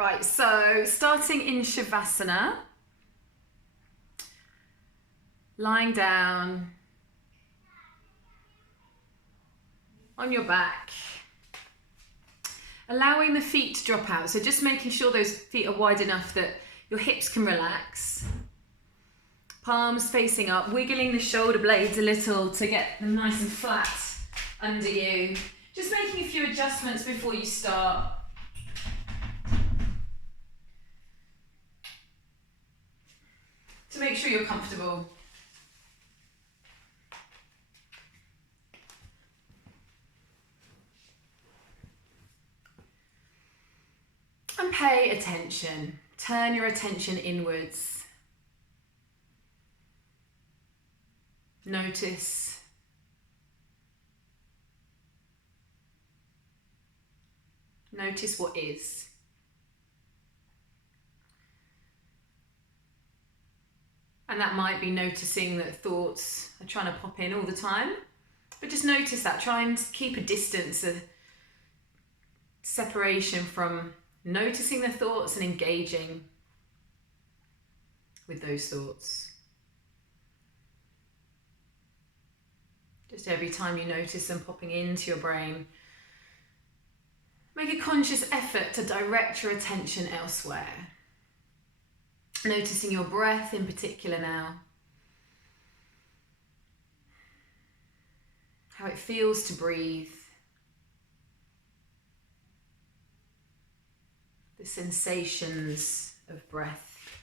Right, so starting in Shavasana, lying down on your back, allowing the feet to drop out. So just making sure those feet are wide enough that your hips can relax. Palms facing up, wiggling the shoulder blades a little to get them nice and flat under you. Just making a few adjustments before you start. To make sure you're comfortable. And pay attention. Turn your attention inwards. Notice. Notice what is. And that might be noticing that thoughts are trying to pop in all the time. But just notice that. Try and keep a distance, a separation from noticing the thoughts and engaging with those thoughts. Just every time you notice them popping into your brain, make a conscious effort to direct your attention elsewhere. Noticing your breath in particular now. How it feels to breathe. The sensations of breath.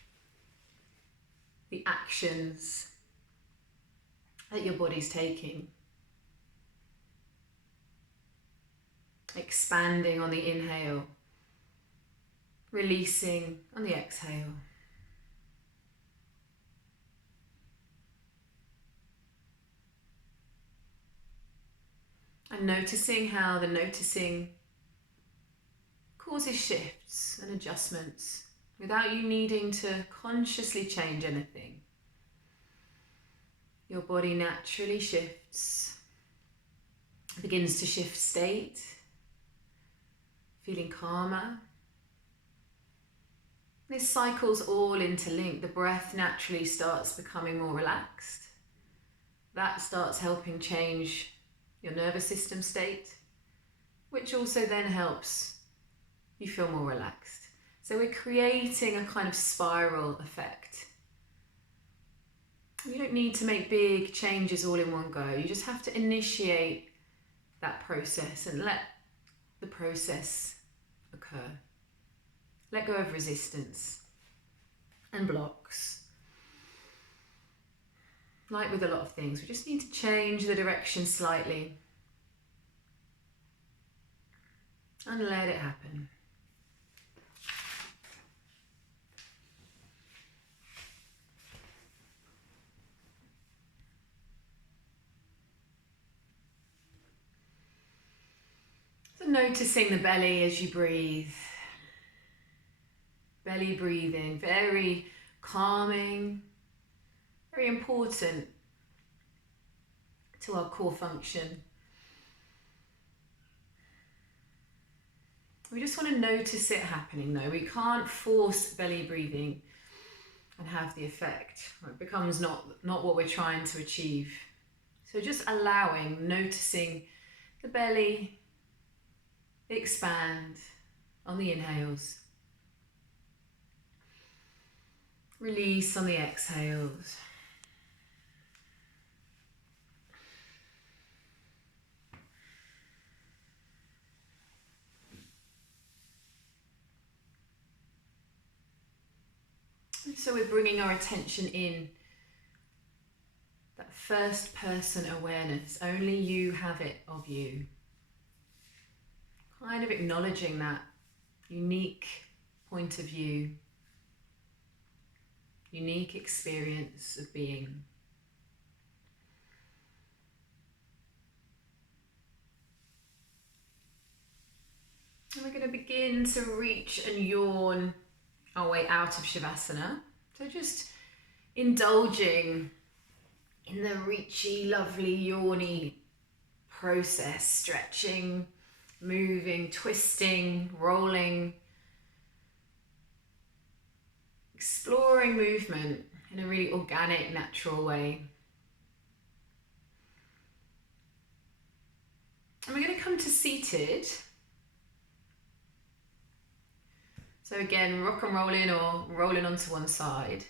The actions that your body's taking. Expanding on the inhale. Releasing on the exhale. And noticing how the noticing causes shifts and adjustments without you needing to consciously change anything. Your body naturally shifts, begins to shift state, feeling calmer. This cycle's all interlinked. The breath naturally starts becoming more relaxed. That starts helping change your nervous system state, which also then helps you feel more relaxed. So we're creating a kind of spiral effect. You don't need to make big changes all in one go. You just have to initiate that process and let the process occur. Let go of resistance and blocks. Like with a lot of things, we just need to change the direction slightly and let it happen. So noticing the belly as you breathe. Belly breathing, very calming, very important to our core function. We just want to notice it happening though. We can't force belly breathing and have the effect. It becomes not what we're trying to achieve. So just allowing, noticing the belly expand on the inhales. Release on the exhales. And so we're bringing our attention in. That first person awareness, only you have it of you. Kind of acknowledging that unique point of view. Unique experience of being. And we're going to begin to reach and yawn our way out of Shavasana. So just indulging in the reachy, lovely, yawny process, stretching, moving, twisting, rolling movement in a really organic, natural way. And we're going to come to seated. So again, rock and roll in or rolling onto one side.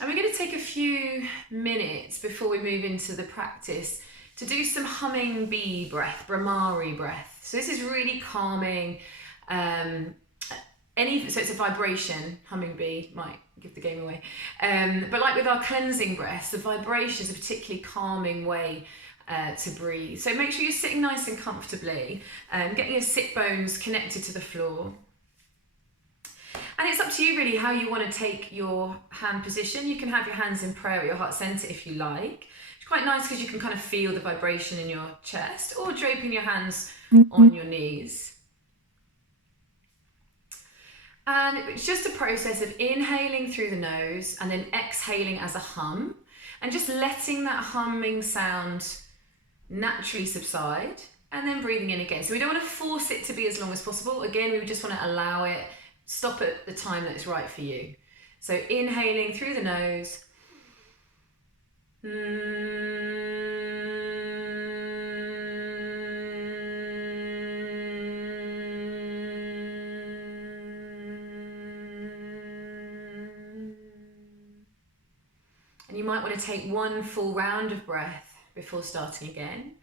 And we're going to take a few minutes before we move into the practice to do some humming bee breath, Brahmari breath. So this is really calming. So it's a vibration, humming bee might give the game away. But like with our cleansing breaths, the vibration is a particularly calming way to breathe. So make sure you're sitting nice and comfortably, getting your sit bones connected to the floor. And it's up to you really how you want to take your hand position. You can have your hands in prayer at your heart center if you like. It's quite nice because you can kind of feel the vibration in your chest, or draping your hands on your knees. And it's just a process of inhaling through the nose and then exhaling as a hum, and just letting that humming sound naturally subside, and then breathing in again. So we don't want to force it to be as long as possible. Again, we just want to allow it, stop at the time that is right for you. So inhaling through the nose. And you might want to take one full round of breath before starting again.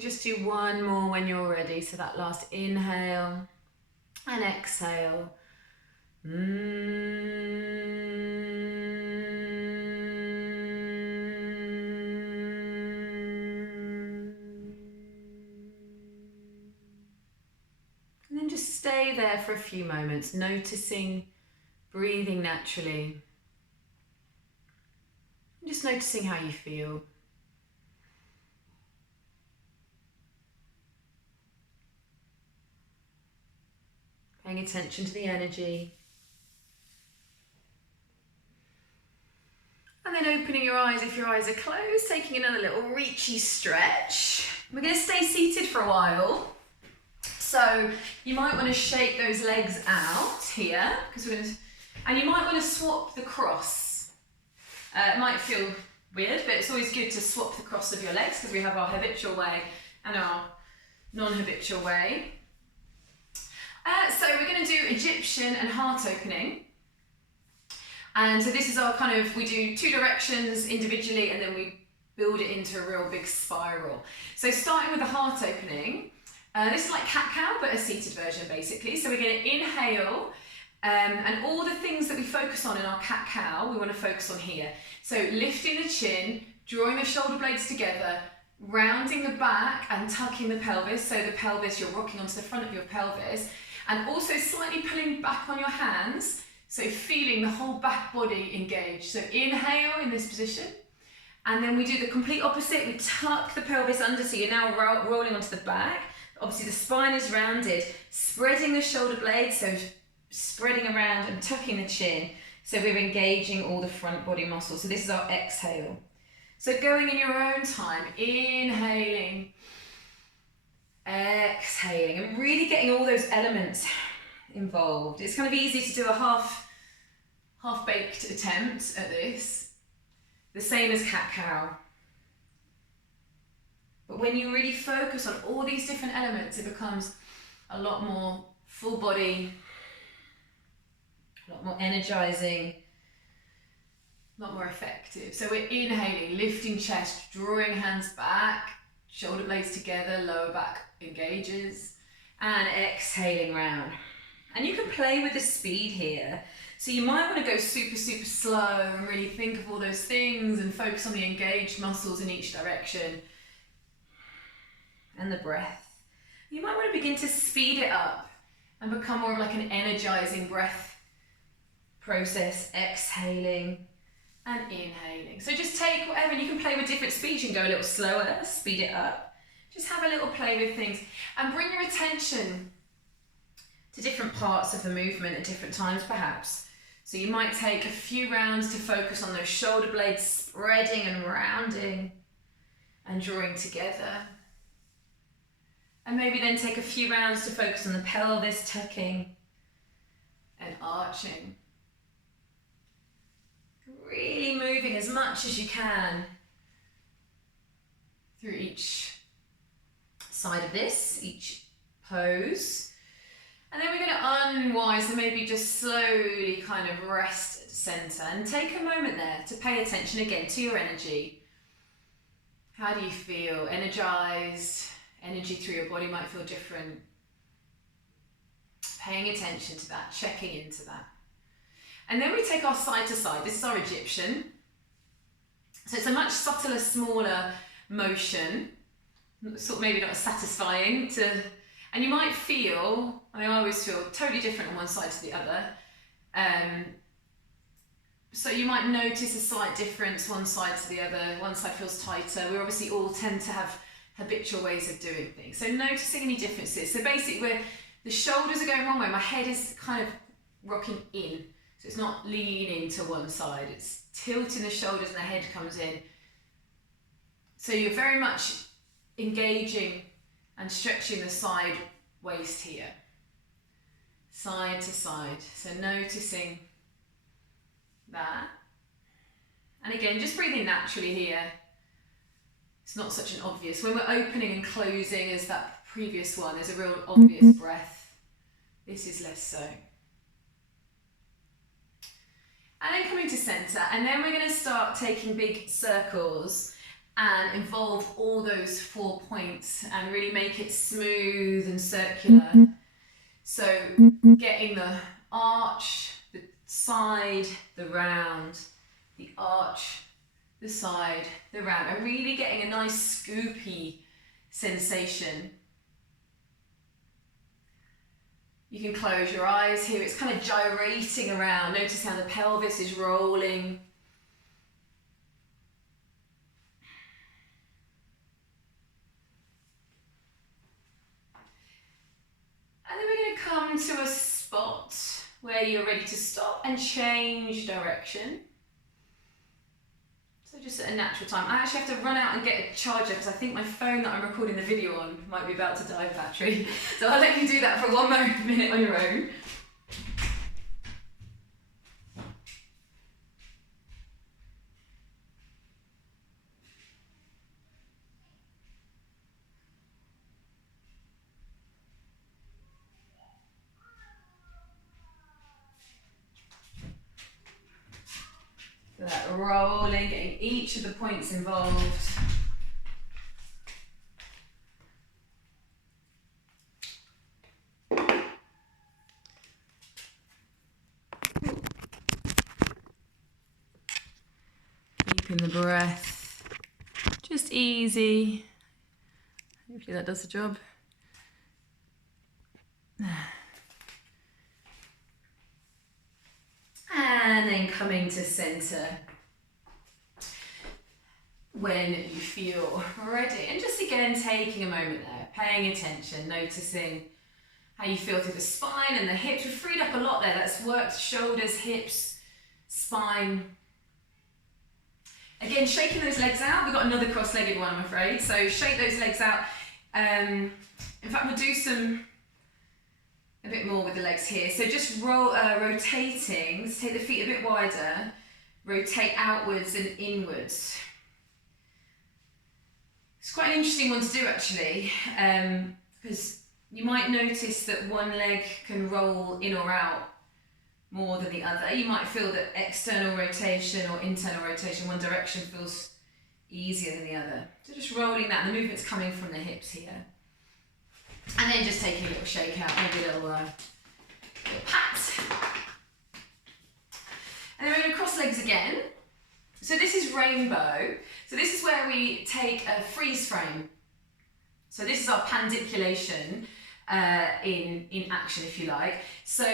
Just do one more when you're ready. So that last inhale and exhale. And then just stay there for a few moments, noticing, breathing naturally. And just noticing how you feel. Paying attention to the energy. And then opening your eyes if your eyes are closed, taking another little reachy stretch. We're going to stay seated for a while. So you might want to shake those legs out here, because we're going to, and you might want to swap the cross. It might feel weird, but it's always good to swap the cross of your legs, because we have our habitual way and our non-habitual way. So we're going to do Egyptian and heart opening. And so this is our kind of, we do two directions individually and then we build it into a real big spiral. So starting with the heart opening, this is like cat-cow but a seated version basically. So we're going to inhale and all the things that we focus on in our cat-cow, we want to focus on here. So lifting the chin, drawing the shoulder blades together, rounding the back and tucking the pelvis. So the pelvis, you're rocking onto the front of your pelvis. And also slightly pulling back on your hands, so feeling the whole back body engaged. So inhale in this position, and then we do the complete opposite. We tuck the pelvis under, so you're now rolling onto the back. Obviously the spine is rounded, spreading the shoulder blades, so spreading around and tucking the chin. So we're engaging all the front body muscles. So this is our exhale. So going in your own time, inhaling, exhaling, and really getting all those elements involved. It's kind of easy to do a half-baked attempt at this, the same as cat-cow. But when you really focus on all these different elements, it becomes a lot more full body, a lot more energizing, a lot more effective. So we're inhaling, lifting chest, drawing hands back, shoulder blades together, lower back engages, and exhaling round. And you can play with the speed here. So you might want to go super, super slow and really think of all those things and focus on the engaged muscles in each direction. And the breath. You might want to begin to speed it up and become more of like an energizing breath process, exhaling and inhaling. So just take whatever, and you can play with different speeds. You can go a little slower, speed it up. Just have a little play with things and bring your attention to different parts of the movement at different times perhaps. So you might take a few rounds to focus on those shoulder blades spreading and rounding and drawing together. And maybe then take a few rounds to focus on the pelvis tucking and arching. Really moving as much as you can through each side of this, each pose. And then we're going to unwind, so maybe just slowly kind of rest at center and take a moment there to pay attention again to your energy. How do you feel? Energized? Energy through your body might feel different. Paying attention to that, checking into that. And then we take our side to side. This is our Egyptian. So it's a much subtler, smaller motion. Sort of maybe not as satisfying to, and you might feel, I always feel totally different on one side to the other. So you might notice a slight difference one side to the other. One side feels tighter. We obviously all tend to have habitual ways of doing things. So noticing any differences. So basically the shoulders are going one way, my head is kind of rocking in. So it's not leaning to one side, it's tilting the shoulders and the head comes in. So you're very much engaging and stretching the side waist here. Side to side. So noticing that. And again, just breathing naturally here. It's not such an obvious. When we're opening and closing as that previous one, there's a real obvious breath. This is less so. And then coming to center, and then we're going to start taking big circles and involve all those 4 points and really make it smooth and circular. So getting the arch, the side, the round, the arch, the side, the round, and really getting a nice scoopy sensation. You can close your eyes here, it's kind of gyrating around. Notice how the pelvis is rolling. And then we're going to come to a spot where you're ready to stop and change direction. So just at a natural time. I actually have to run out and get a charger because I think my phone that I'm recording the video on might be about to die of battery. So I'll let you do that for 1 minute on your own. So that rolling, getting each of the points involved. Keeping the breath just easy. Hopefully that does the job. And then coming to center when you feel ready. And just again taking a moment there, paying attention, noticing how you feel through the spine and the hips. We've freed up a lot there. That's worked shoulders, hips, spine. Again, shaking those legs out. We've got another cross-legged one, I'm afraid. So shake those legs out. In fact, we'll do a bit more with the legs here. So just rotating, so take the feet a bit wider, rotate outwards and inwards. It's quite an interesting one to do actually, because you might notice that one leg can roll in or out more than the other. You might feel that external rotation or internal rotation, one direction feels easier than the other. So just rolling that, the movement's coming from the hips here. And then just taking a little shake out, maybe a little pat. And then we're going to cross legs again. So this is rainbow. So this is where we take a freeze frame. So this is our pandiculation in action, if you like. So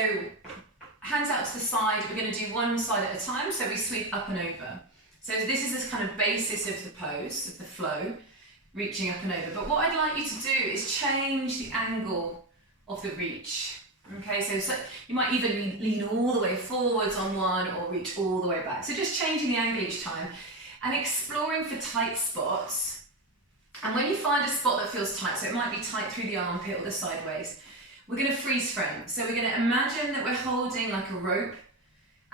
hands out to the side, we're going to do one side at a time, so we sweep up and over. So this is this kind of basis of the pose, of the flow, reaching up and over. But what I'd like you to do is change the angle of the reach. Okay, so you might even lean all the way forwards on one or reach all the way back. So just changing the angle each time and exploring for tight spots. And when you find a spot that feels tight, so it might be tight through the armpit or the sideways, we're going to freeze frame. So we're going to imagine that we're holding like a rope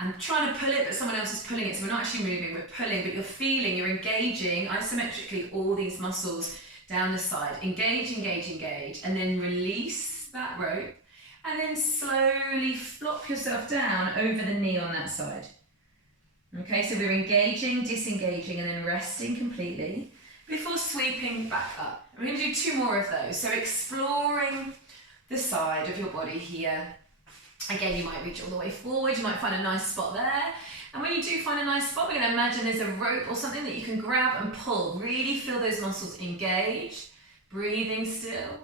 and trying to pull it, but someone else is pulling it. So we're not actually moving, we're pulling, but you're feeling, you're engaging isometrically all these muscles down the side. Engage, engage, engage, and then release that rope. And then slowly flop yourself down over the knee on that side. Okay, so we're engaging, disengaging, and then resting completely before sweeping back up. We're going to do 2 more of those. So exploring the side of your body here. Again, you might reach all the way forward, you might find a nice spot there. And when you do find a nice spot, we're going to imagine there's a rope or something that you can grab and pull. Really feel those muscles engage, breathing still.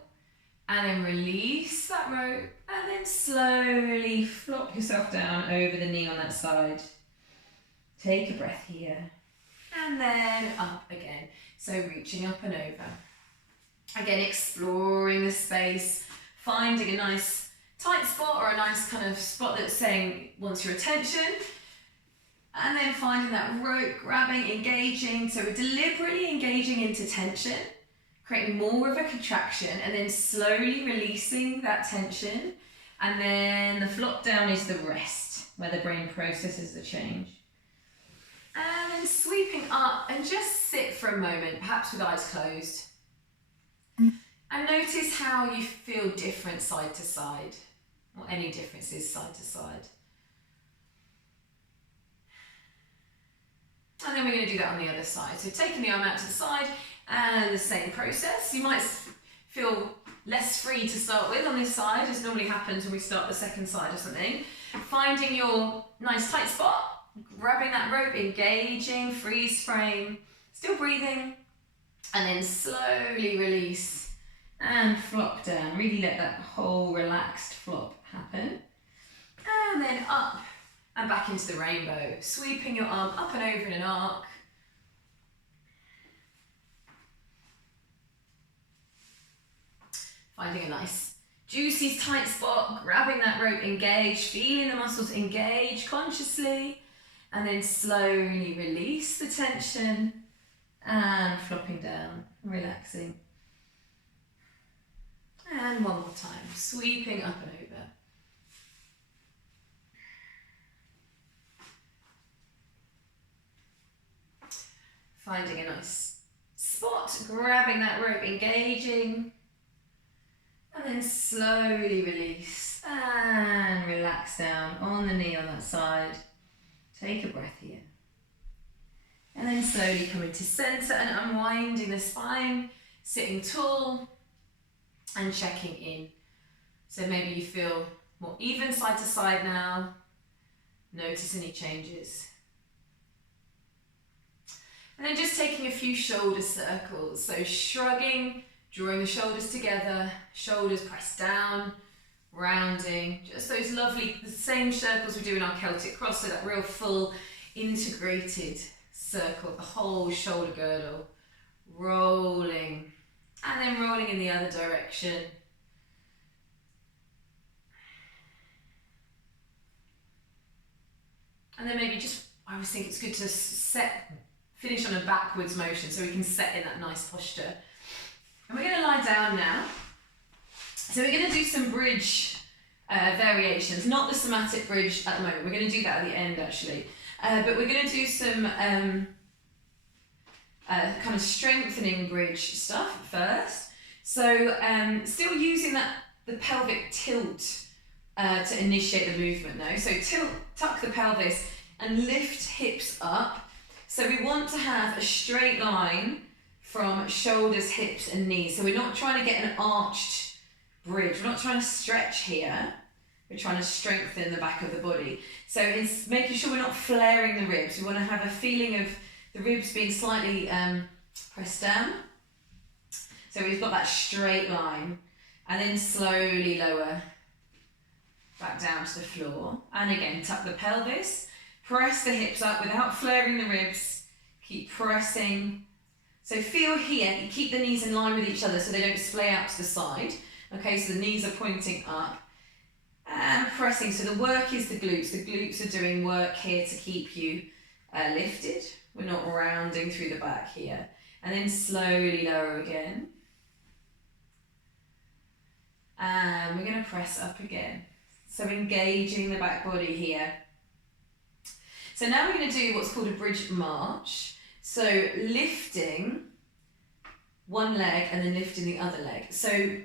And then release that rope, and then slowly flop yourself down over the knee on that side. Take a breath here, and then up again. So reaching up and over. Again, exploring the space, finding a nice tight spot or a nice kind of spot that's saying wants your attention. And then finding that rope, grabbing, engaging. So we're deliberately engaging into tension, creating more of a contraction, and then slowly releasing that tension. And then the flop down is the rest, where the brain processes the change. And then sweeping up, and just sit for a moment, perhaps with eyes closed. And notice how you feel different side to side, or any differences side to side. And then we're going to do that on the other side. So taking the arm out to the side, and the same process. You might feel less free to start with on this side, as normally happens when we start the second side or something. Finding your nice tight spot, grabbing that rope, engaging, freeze frame, still breathing, and then slowly release and flop down. Really let that whole relaxed flop happen. And then up and back into the rainbow, sweeping your arm up and over in an arc. Finding a nice juicy tight spot, grabbing that rope, engage, feeling the muscles engage consciously, and then slowly release the tension and flopping down, relaxing. And one more time, sweeping up and over. Finding a nice spot, grabbing that rope, engaging, and then slowly release and relax down on the knee on that side. Take a breath here. And then slowly come into center and unwinding the spine, sitting tall and checking in. So maybe you feel more even side to side now. Notice any changes. And then just taking a few shoulder circles. So shrugging, drawing the shoulders together, shoulders pressed down, rounding, just those lovely, the same circles we do in our Celtic cross, so that real full integrated circle, the whole shoulder girdle, rolling, and then rolling in the other direction. And then maybe just, I always think it's good to finish on a backwards motion so we can set in that nice posture. And we're going to lie down now. So we're going to do some bridge variations, not the somatic bridge at the moment. We're going to do that at the end actually. But we're going to do some kind of strengthening bridge stuff first. So still using the pelvic tilt to initiate the movement though. So tuck the pelvis and lift hips up. So we want to have a straight line from shoulders, hips and knees. So we're not trying to get an arched bridge. We're not trying to stretch here. We're trying to strengthen the back of the body. So it's making sure we're not flaring the ribs. We want to have a feeling of the ribs being slightly pressed down. So we've got that straight line. And then slowly lower back down to the floor. And again, tuck the pelvis. Press the hips up without flaring the ribs. Keep pressing. So feel here, you keep the knees in line with each other so they don't splay out to the side. Okay, so the knees are pointing up. And pressing, so the work is the glutes. The glutes are doing work here to keep you lifted. We're not rounding through the back here. And then slowly lower again. And we're going to press up again. So engaging the back body here. So now we're going to do what's called a bridge march. So lifting one leg and then lifting the other leg. So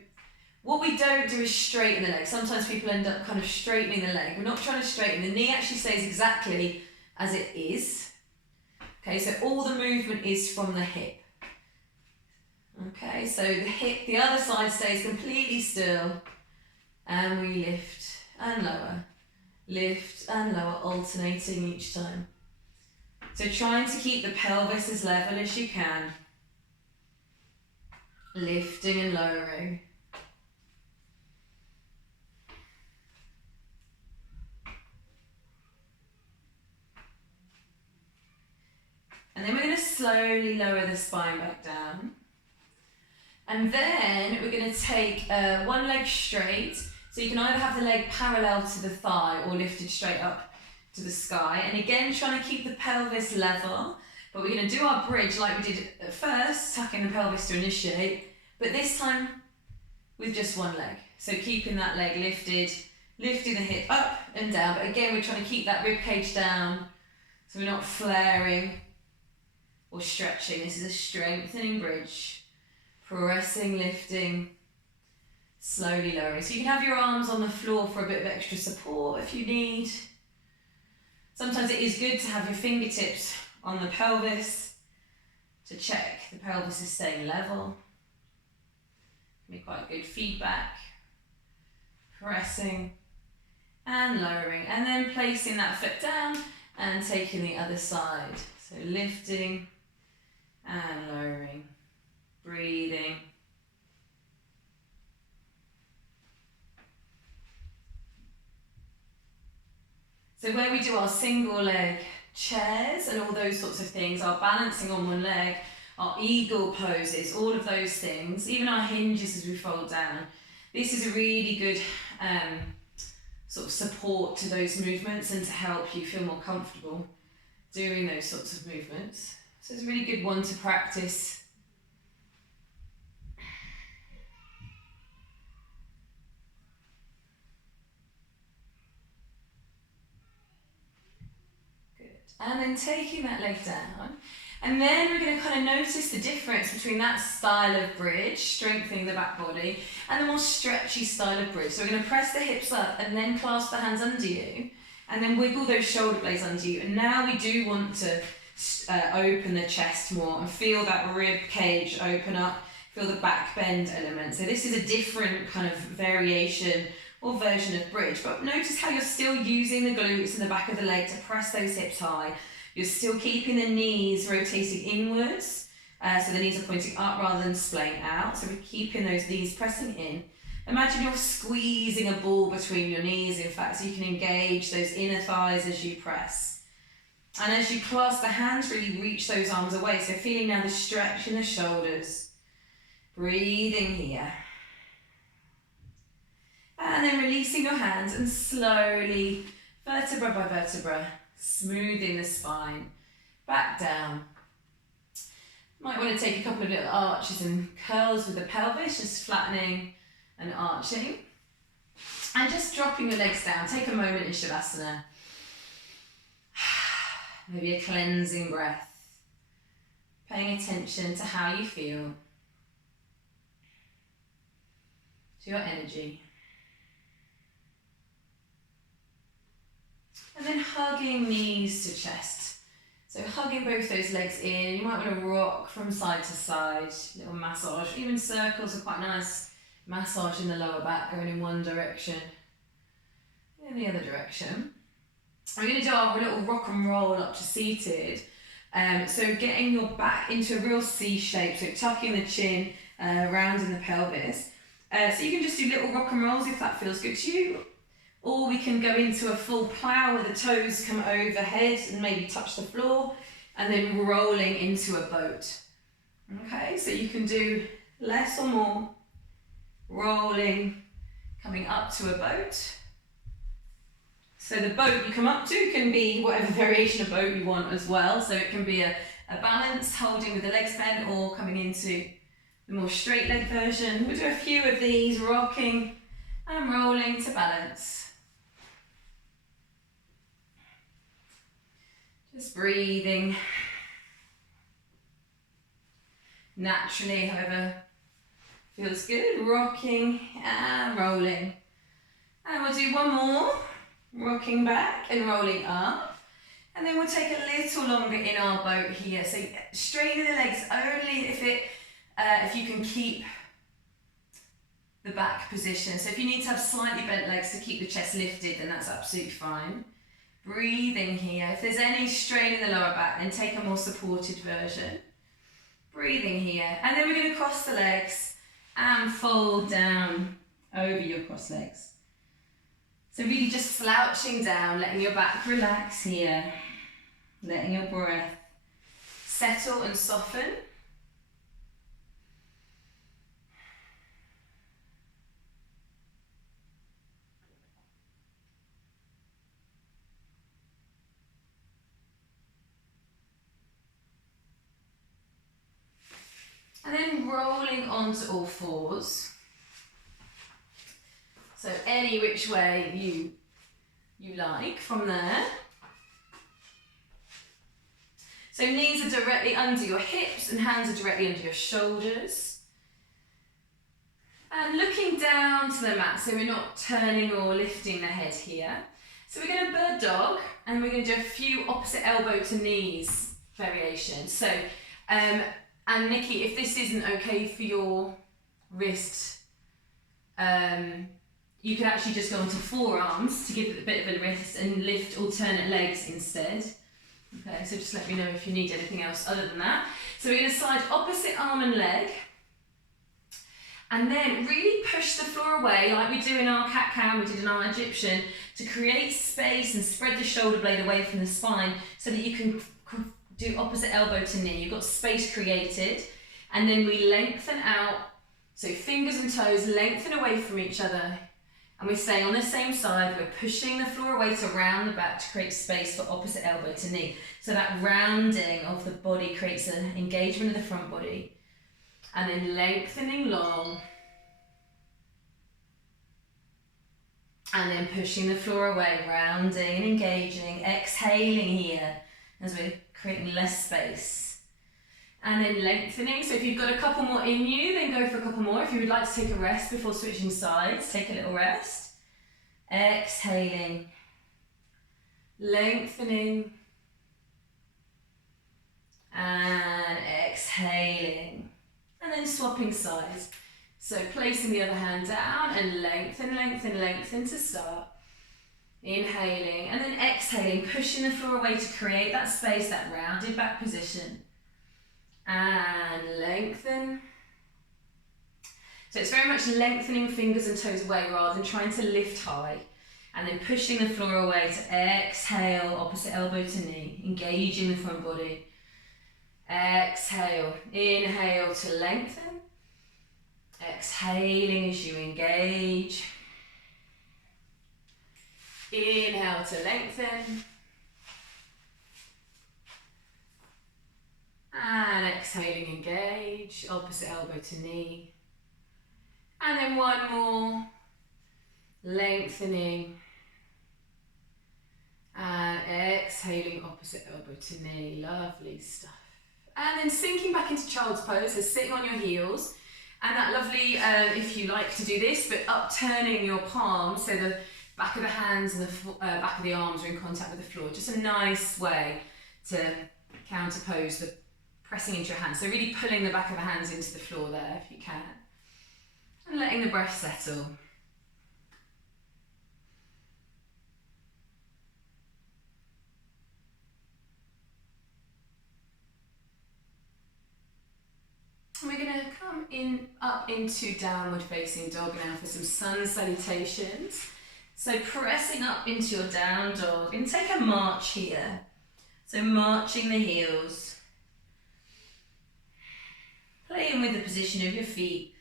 what we don't do is straighten the leg. Sometimes people end up kind of straightening the leg. We're not trying to straighten. The knee actually stays exactly as it is. Okay, so all the movement is from the hip. Okay, so the hip, the other side stays completely still. And we lift and lower. Lift and lower, alternating each time. So trying to keep the pelvis as level as you can. Lifting and lowering. And then we're going to slowly lower the spine back down. And then we're going to take one leg straight. So you can either have the leg parallel to the thigh or lifted straight up to the sky. And again, trying to keep the pelvis level. But we're going to do our bridge like we did at first, tucking the pelvis to initiate. But this time with just one leg. So keeping that leg lifted, lifting the hip up and down. But again, we're trying to keep that rib cage down. So we're not flaring or stretching. This is a strengthening bridge. Pressing, lifting, slowly lowering. So you can have your arms on the floor for a bit of extra support if you need. Sometimes it is good to have your fingertips on the pelvis to check the pelvis is staying level. Can be quite good feedback. Pressing and lowering, and then placing that foot down and taking the other side. So lifting and lowering. Breathing. So where we do our single leg chairs and all those sorts of things, our balancing on one leg, our eagle poses, all of those things, even our hinges as we fold down, this is a really good sort of support to those movements and to help you feel more comfortable doing those sorts of movements. So it's a really good one to practice. And then taking that leg down. And then we're going to kind of notice the difference between that style of bridge, strengthening the back body, and the more stretchy style of bridge. So we're going to press the hips up and then clasp the hands under you, and then wiggle those shoulder blades under you. And now we do want to open the chest more and feel that rib cage open up, feel the back bend element. So this is a different kind of variation or version of bridge, but notice how you're still using the glutes and the back of the leg to press those hips high. You're still keeping the knees rotating inwards, so the knees are pointing up rather than splaying out. So we're keeping those knees pressing in. Imagine you're squeezing a ball between your knees, in fact, so you can engage those inner thighs as you press. And as you clasp the hands, really reach those arms away. So feeling now the stretch in the shoulders. Breathing here. And then releasing your hands and slowly, vertebra by vertebra, smoothing the spine back down. Might want to take a couple of little arches and curls with the pelvis, just flattening and arching. And just dropping your legs down. Take a moment in Shavasana. Maybe a cleansing breath. Paying attention to how you feel. To your energy. And then hugging knees to chest. So hugging both those legs in. You might want to rock from side to side, little massage. Even circles are quite nice. Massage in the lower back, going in one direction, in the other direction. We're going to do our little rock and roll up to seated. So getting your back into a real C shape, so tucking the chin, rounding the pelvis. So you can just do little rock and rolls if that feels good to you. Or we can go into a full plow where the toes come overhead and maybe touch the floor, and then rolling into a boat. Okay, so you can do less or more. Rolling, coming up to a boat. So the boat you come up to can be whatever variation of boat you want as well. So it can be a balance, holding with the legs bent, or coming into the more straight leg version. We'll do a few of these, rocking and rolling to balance. Just breathing naturally, however feels good. Rocking and rolling. And we'll do one more. Rocking back and rolling up. And then we'll take a little longer in our boat here. So straighten the legs only if you can keep the back position. So if you need to have slightly bent legs to keep the chest lifted, then that's absolutely fine. Breathing here. If there's any strain in the lower back, then take a more supported version. Breathing here. And then we're going to cross the legs and fold down over your cross legs. So really just slouching down, letting your back relax here. Letting your breath settle and soften. And then rolling onto all fours. So any which way you like from there. So knees are directly under your hips and hands are directly under your shoulders. And looking down to the mat, so we're not turning or lifting the head here. So we're going to bird dog, and we're going to do a few opposite elbow to knees variations. So, and Nikki, if this isn't okay for your wrist, you could actually just go onto forearms to give it a bit of a wrist and lift alternate legs instead. Okay, so just let me know if you need anything else other than that. So we're going to slide opposite arm and leg. And then really push the floor away like we do in our cat-cow, we did in our Egyptian, to create space and spread the shoulder blade away from the spine so that you can do opposite elbow to knee. You've got space created. And then we lengthen out, so fingers and toes lengthen away from each other. And we're staying on the same side, we're pushing the floor away to round the back to create space for opposite elbow to knee. So that rounding of the body creates an engagement of the front body. And then lengthening long. And then pushing the floor away, rounding and engaging, exhaling here as we're creating less space. And then lengthening, so if you've got a couple more in you, then go for a couple more. If you would like to take a rest before switching sides, take a little rest. Exhaling, lengthening, and exhaling. And then swapping sides. So placing the other hand down and lengthen, lengthen, lengthen to start. Inhaling and then exhaling, pushing the floor away to create that space, that rounded back position. And lengthen. So it's very much lengthening fingers and toes away rather than trying to lift high. And then pushing the floor away to exhale, opposite elbow to knee, engaging the front body. Exhale, inhale to lengthen. Exhaling as you engage. Inhale to lengthen. And exhaling, engage, opposite elbow to knee. And then one more, lengthening. And exhaling, opposite elbow to knee, lovely stuff. And then sinking back into child's pose, so sitting on your heels. And that lovely, if you like to do this, but upturning your palms so the back of the hands and the back of the arms are in contact with the floor. Just a nice way to counter pose, the pressing into your hands. So really pulling the back of the hands into the floor there if you can. And letting the breath settle. And we're going to come up into downward facing dog now for some sun salutations. So pressing up into your down dog, and take a march here. So marching the heels. Playing with the position of your feet.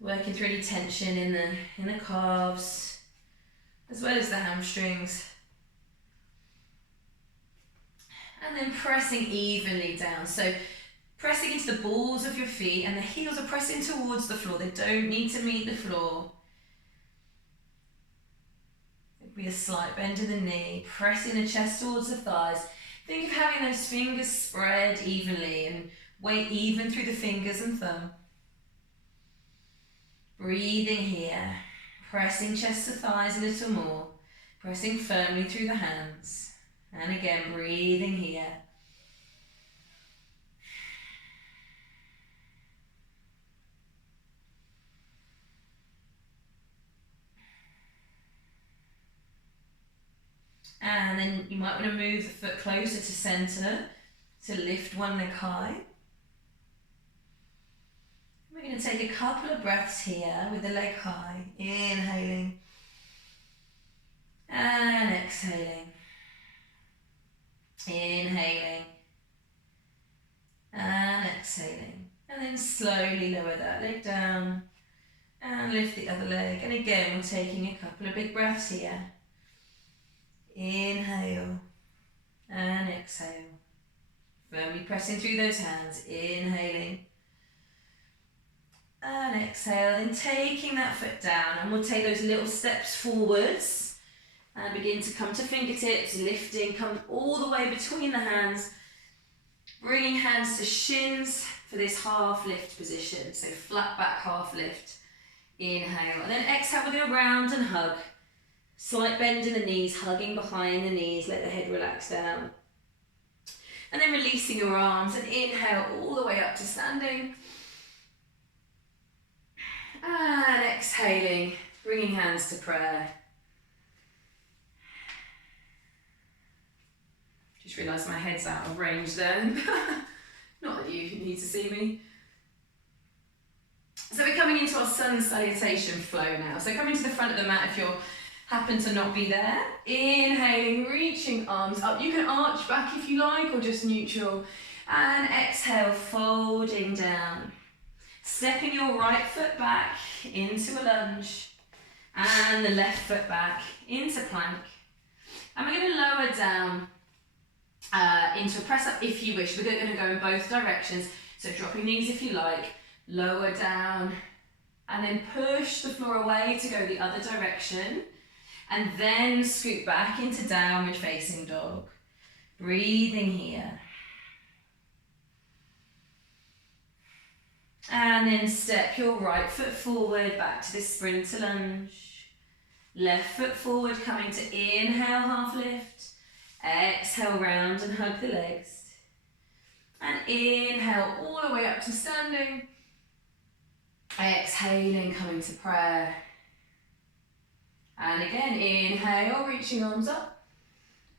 Working through any tension in the calves, as well as the hamstrings. And then pressing evenly down. So pressing into the balls of your feet, and the heels are pressing towards the floor. They don't need to meet the floor. It'll be a slight bend in the knee, pressing the chest towards the thighs. Think of having those fingers spread evenly and weight even through the fingers and thumb. Breathing here, pressing chest to thighs a little more, pressing firmly through the hands. And again, breathing here. And then you might want to move the foot closer to center to lift one leg high. We're going to take a couple of breaths here with the leg high, inhaling and exhaling, inhaling and exhaling, and then slowly lower that leg down and lift the other leg. And again, we're taking a couple of big breaths here. Inhale and exhale. Firmly pressing through those hands, inhaling and exhale, and taking that foot down, and we'll take those little steps forwards and begin to come to fingertips, lifting, come all the way between the hands, bringing hands to shins for this half lift position, so flat back half lift. Inhale, and then exhale, we're going to round and hug. Slight bend in the knees, hugging behind the knees, let the head relax down. And then releasing your arms, and inhale all the way up to standing. And exhaling, bringing hands to prayer. Just realised my head's out of range then. Not that you need to see me. So we're coming into our sun salutation flow now. So coming to the front of the mat if you're happen to not be there. Inhaling, reaching arms up. You can arch back if you like, or just neutral. And exhale, folding down. Stepping your right foot back into a lunge. And the left foot back into plank. And we're going to lower down into a press up if you wish. We're going to go in both directions. So dropping knees if you like. Lower down. And then push the floor away to go the other direction. And then scoot back into downward facing dog. Breathing here. And then step your right foot forward back to the sprinter lunge. Left foot forward, coming to inhale, half lift. Exhale, round and hug the legs. And inhale all the way up to standing. Exhaling, coming to prayer. And again, inhale, reaching arms up.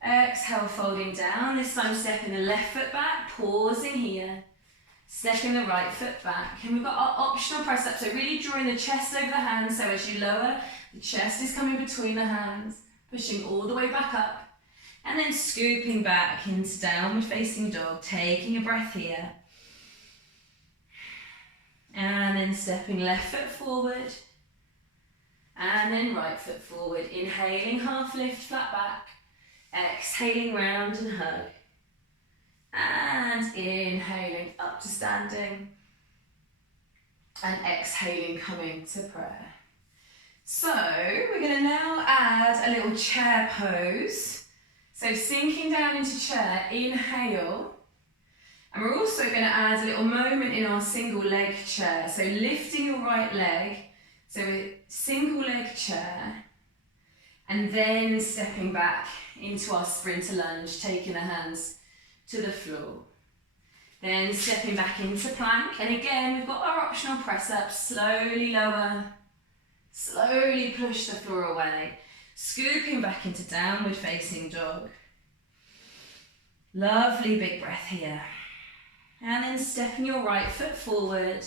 Exhale, folding down. This time stepping the left foot back, pausing here. Stepping the right foot back. And we've got our optional press up. So really drawing the chest over the hands. So as you lower, the chest is coming between the hands. Pushing all the way back up. And then scooping back into downward facing dog. Taking a breath here. And then stepping left foot forward. And then right foot forward. Inhaling, half lift, flat back. Exhaling, round and hug. And inhaling, up to standing. And exhaling, coming to prayer. So we're going to now add a little chair pose. So sinking down into chair, inhale. And we're also going to add a little moment in our single leg chair. So lifting your right leg. So a single leg chair, and then stepping back into our sprinter lunge, taking the hands to the floor. Then stepping back into plank, and again we've got our optional press up. Slowly lower, slowly push the floor away, scooping back into downward facing dog. Lovely big breath here. And then stepping your right foot forward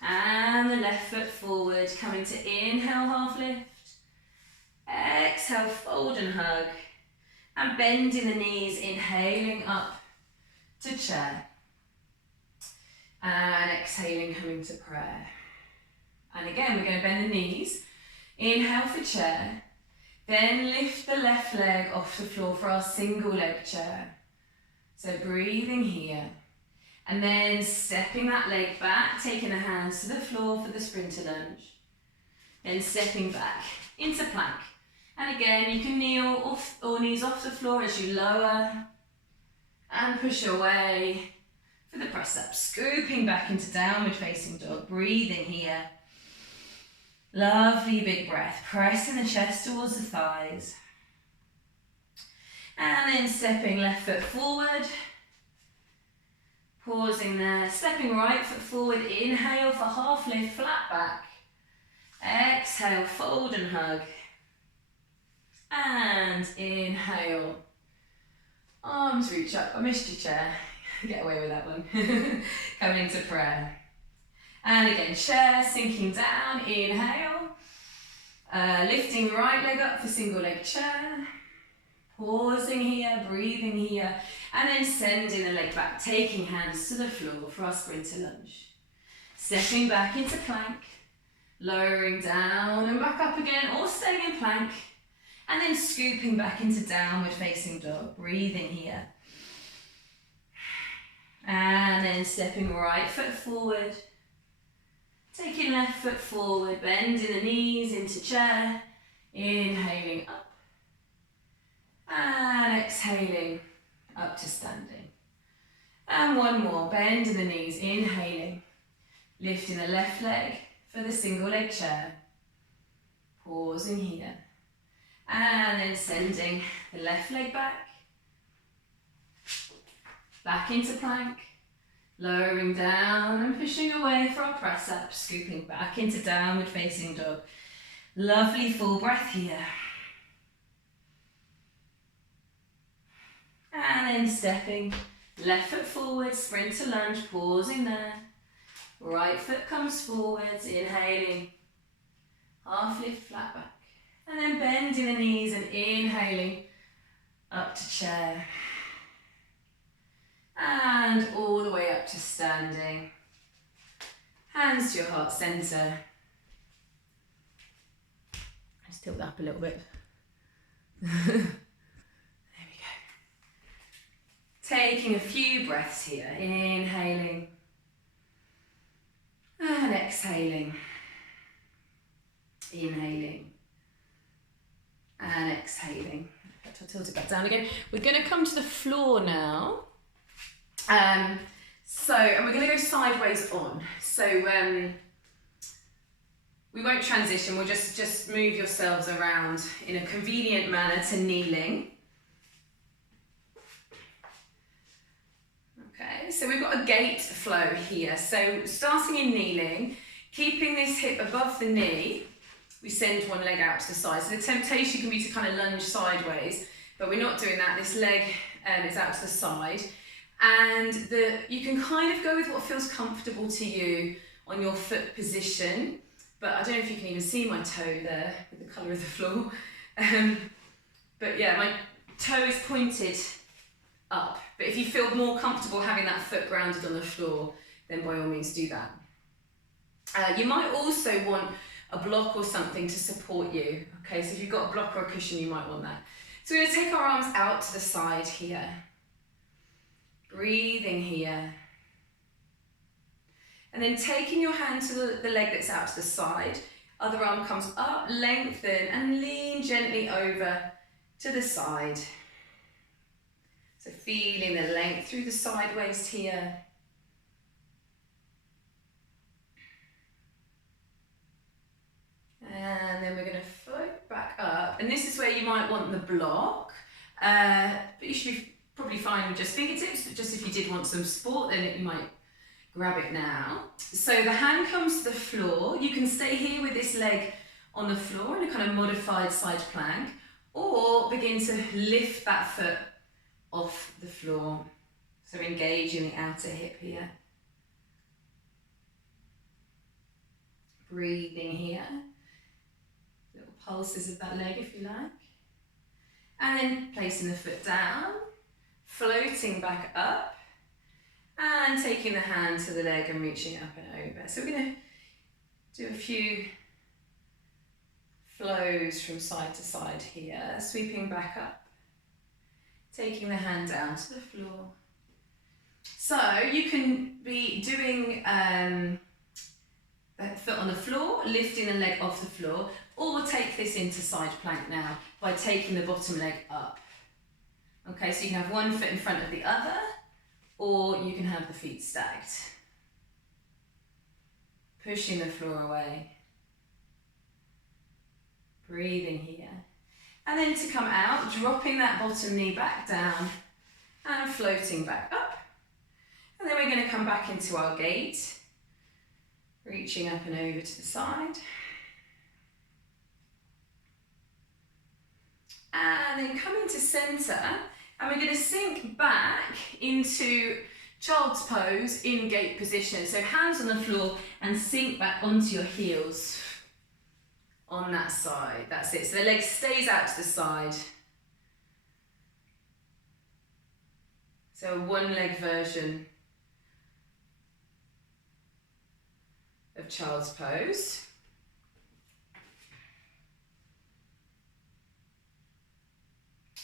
and the left foot forward, coming to inhale, half lift. Exhale, fold and hug. And bending the knees, inhaling up to chair. And exhaling, coming to prayer. And again, we're going to bend the knees. Inhale for chair. Then lift the left leg off the floor for our single leg chair. So breathing here. And then stepping that leg back, taking the hands to the floor for the sprinter lunge. Then stepping back into plank. And again, you can kneel off or knees off the floor as you lower and push away for the press up. Scooping back into downward facing dog, breathing here. Lovely big breath, pressing the chest towards the thighs. And then stepping left foot forward. Pausing there, stepping right foot forward, inhale for half lift, flat back. Exhale, fold and hug. And inhale. Arms reach up. I missed your chair. Get away with that one. Coming into prayer. And again, chair sinking down, inhale. Lifting right leg up for single leg chair. Pausing here, breathing here. And then sending the leg back, taking hands to the floor for our sprinter lunge. Stepping back into plank. Lowering down and back up again, or staying in plank. And then scooping back into downward facing dog, breathing here. And then stepping right foot forward. Taking left foot forward, bending the knees into chair. Inhaling up. And exhaling up to standing. And one more, bending the knees, inhaling. Lifting the left leg for the single leg chair. Pausing here. And then sending the left leg back. Back into plank. Lowering down and pushing away for our press up. Scooping back into downward facing dog. Lovely full breath here. And then stepping left foot forward, sprinter lunge, pausing there. Right foot comes forwards, inhaling. Half lift, flat back. And then bending the knees and inhaling up to chair. And all the way up to standing. Hands to your heart centre. Let's tilt that up a little bit. There we go. Taking a few breaths here. Inhaling. And exhaling. Inhaling. And exhaling. I'll tilt it back down again. We're going to come to the floor now. And we're going to go sideways on. So we won't transition. We'll just move yourselves around in a convenient manner to kneeling. Okay, so we've got a gate flow here. So starting in kneeling, keeping this hip above the knee. We send one leg out to the side. So the temptation can be to kind of lunge sideways, but we're not doing that. This leg is out to the side. And you can kind of go with what feels comfortable to you on your foot position. But I don't know if you can even see my toe there with the colour of the floor. But yeah, my toe is pointed up. But if you feel more comfortable having that foot grounded on the floor, then by all means do that. You might also want a block or something to support you. Okay, so if you've got a block or a cushion, you might want that. So we're going to take our arms out to the side here. Breathing here. And then taking your hand to the leg that's out to the side. Other arm comes up, lengthen, and lean gently over to the side. So feeling the length through the side waist here. And then we're going to float back up. And this is where you might want the block. But you should be probably fine with just fingertips, but just if you did want some support, then you might grab it now. So the hand comes to the floor. You can stay here with this leg on the floor in a kind of modified side plank, or begin to lift that foot off the floor. So engage in the outer hip here. Breathing here. Little pulses of that leg if you like. And then placing the foot down, floating back up, and taking the hand to the leg and reaching up and over. So we're going to do a few flows from side to side here, sweeping back up, taking the hand down to the floor. So you can be doing the foot on the floor, lifting the leg off the floor, or take this into side plank now by taking the bottom leg up. Okay, so you can have one foot in front of the other, or you can have the feet stacked. Pushing the floor away. Breathing here. And then to come out, dropping that bottom knee back down and floating back up. And then we're going to come back into our gate, reaching up and over to the side. And then coming to centre, and we're going to sink back into child's pose in gate position. So hands on the floor and sink back onto your heels on that side. That's it. So the leg stays out to the side. So a one leg version of child's pose.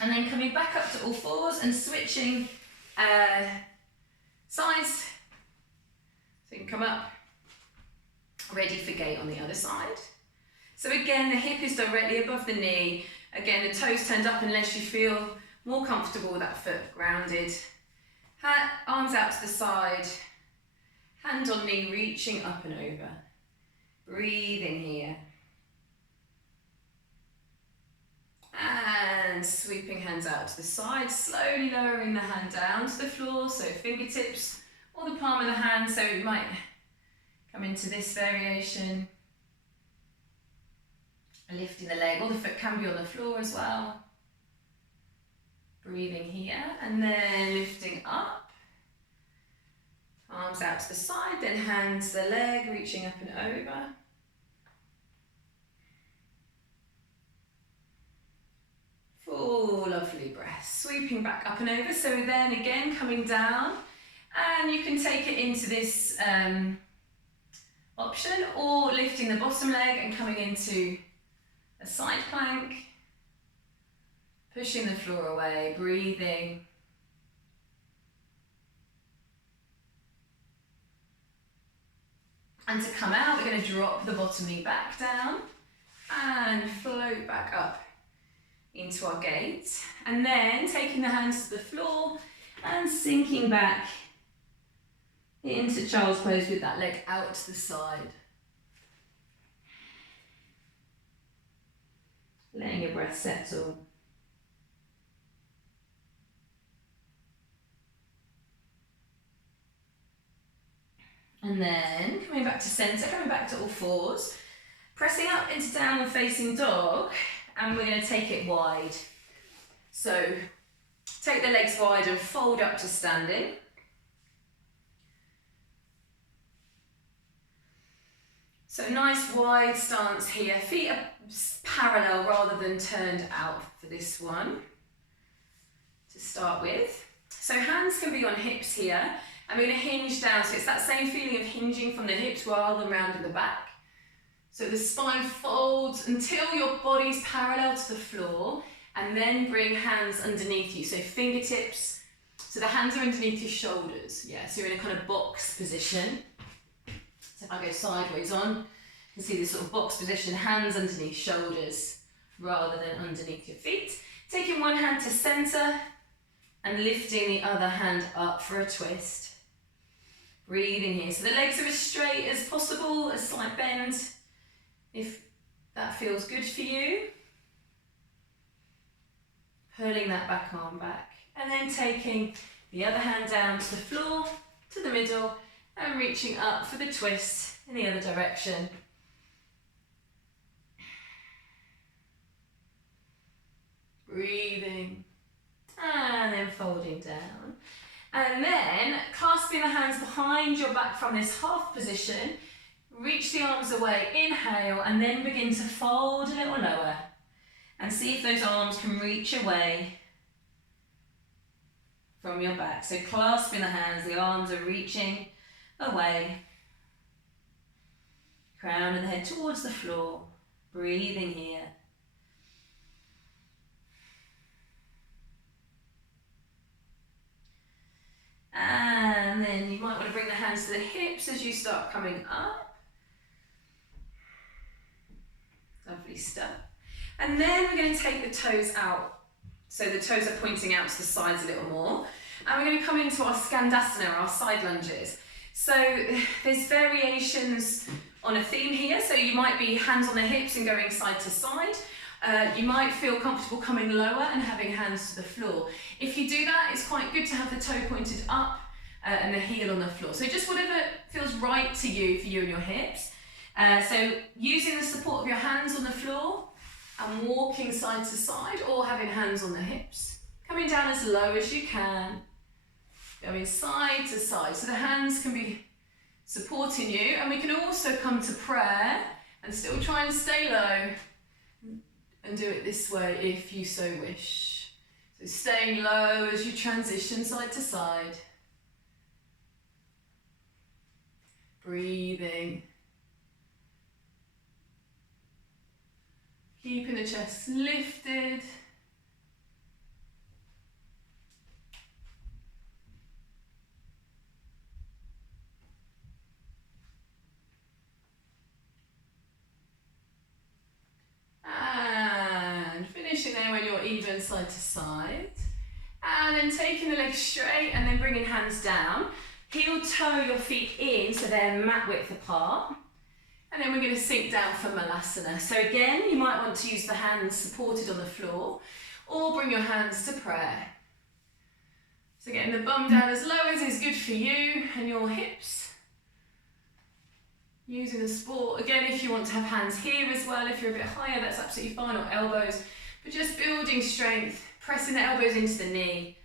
And then coming back up to all fours and switching sides. So you can come up, ready for gate on the other side. So again, the hip is directly above the knee. Again, the toes turned up unless you feel more comfortable with that foot grounded. Arms out to the side, hand on knee, reaching up and over. Breathing here. And sweeping hands out to the side, slowly lowering the hand down to the floor, so fingertips or the palm of the hand, so you might come into this variation. Lifting the leg, or the foot can be on the floor as well. Breathing here, and then lifting up. Arms out to the side, then hands to the leg, reaching up and over. Full lovely breath, sweeping back up and over. So then again, coming down, and you can take it into this option, or lifting the bottom leg and coming into a side plank, pushing the floor away, breathing. And to come out, we're going to drop the bottom knee back down and float back up into our gate, and then taking the hands to the floor and sinking back into child's pose with that leg out to the side. Letting your breath settle. And then coming back to centre, coming back to all fours, pressing up into downward facing dog. And we're going to take it wide. So take the legs wide and fold up to standing. So nice wide stance here. Feet are parallel rather than turned out for this one to start with. So hands can be on hips here. And we're going to hinge down. So it's that same feeling of hinging from the hips rather than round in the back. So the spine folds until your body's parallel to the floor, and then bring hands underneath you. So fingertips, so the hands are underneath your shoulders. Yeah, so you're in a kind of box position. So if I go sideways on, you can see this sort of box position, hands underneath shoulders rather than underneath your feet. Taking one hand to center and lifting the other hand up for a twist. Breathing here. So the legs are as straight as possible, a slight bend, if that feels good for you. Pulling that back arm back. And then taking the other hand down to the floor, to the middle, and reaching up for the twist in the other direction. Breathing, and then folding down. And then clasping the hands behind your back from this half position, reach the arms away, inhale, and then begin to fold a little lower. And see if those arms can reach away from your back. So clasping the hands, the arms are reaching away. Crown of the head towards the floor. Breathing here. And then you might want to bring the hands to the hips as you start coming up. Lovely stuff. And then we're going to take the toes out. So the toes are pointing out to the sides a little more. And we're going to come into our Skandasana, our side lunges. So there's variations on a theme here. So you might be hands on the hips and going side to side. You might feel comfortable coming lower and having hands to the floor. If you do that, it's quite good to have the toe pointed up and the heel on the floor. So just whatever feels right to you for you and your hips. So using the support of your hands on the floor and walking side to side, or having hands on the hips. Coming down as low as you can. Going side to side. So the hands can be supporting you, and we can also come to prayer and still try and stay low. And do it this way if you so wish. So staying low as you transition side to side. Breathing. Keeping the chest lifted. And finishing there when you're even side to side. And then taking the legs straight and then bringing hands down. Heel toe your feet in so they're mat width apart. And then we're going to sink down for Malasana. So again, you might want to use the hands supported on the floor or bring your hands to prayer. So getting the bum down as low as is good for you and your hips. Using the support. Again, if you want to have hands here as well, if you're a bit higher, that's absolutely fine, or elbows. But just building strength, pressing the elbows into the knee.